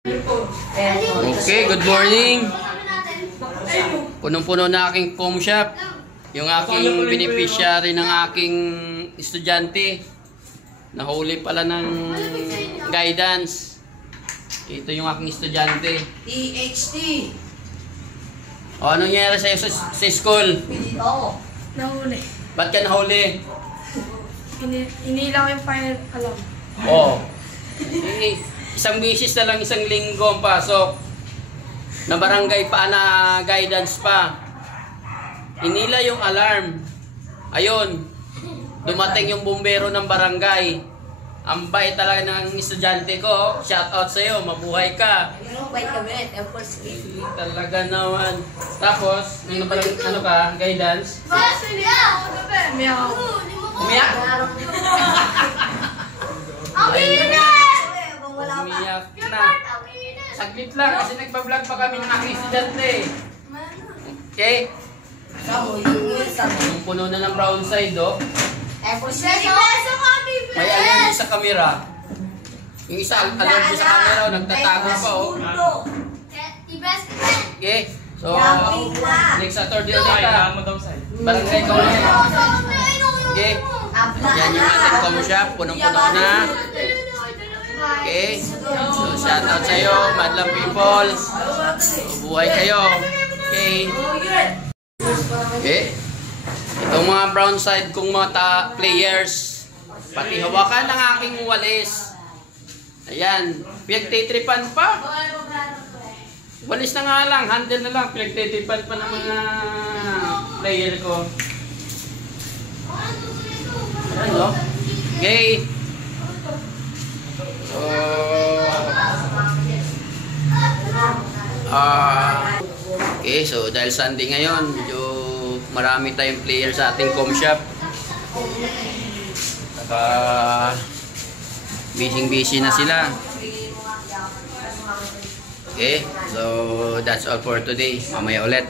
Okay, good morning. Punong-puno na aking com shop. Yung aking beneficiary ng aking estudyante. Nahuli pala ng guidance. Ito yung aking estudyante. THT. O, anong nangyari sa'yo sa school? Oo. Nahuli. Ba't ka nahuli? Inilaw yung final alam. O, isang bisis na lang, isang linggo ang pasok. Na barangay pa na guidance pa. Inila yung alarm. Ayun. Dumating yung bumbero ng barangay. Ang bait talaga ng estudyante ko. Shout out sa'yo. Mabuhay ka. Bait kami. Tapos, Talaga naman. Tapos, nung ano ka, guidance? Meow. Umiyak? Umiyak na. Saglit lang kasi nagpa-vlog pa kami ng aking estudyante. Okay? Yung puno na ng brown side, oh. May allergy sa camera. Yung isa allergy sa camera, oh, nagtatago pa, oh. Okay? So, next Saturday ulit ka. Barangay ka ulit. Okay? Yan yung ating com shop. Punong-puno na. Okay? So, shout out sa'yo, madlang people. Buhay kayo. Okay? Okay? Itong mga brown side kong mga players. Pati hawakan ng aking walis. Ayan. Pinagtitripan pa. Walis na nga lang. Handle na lang. Pinagtitripan pa ng mga player ko. Ayan, no? Okay. So, okay, so dahil Sunday ngayon, medyo marami tayong player sa ating com shop. Saka busy na sila. Okay, so that's all for today. Mamaya ulit.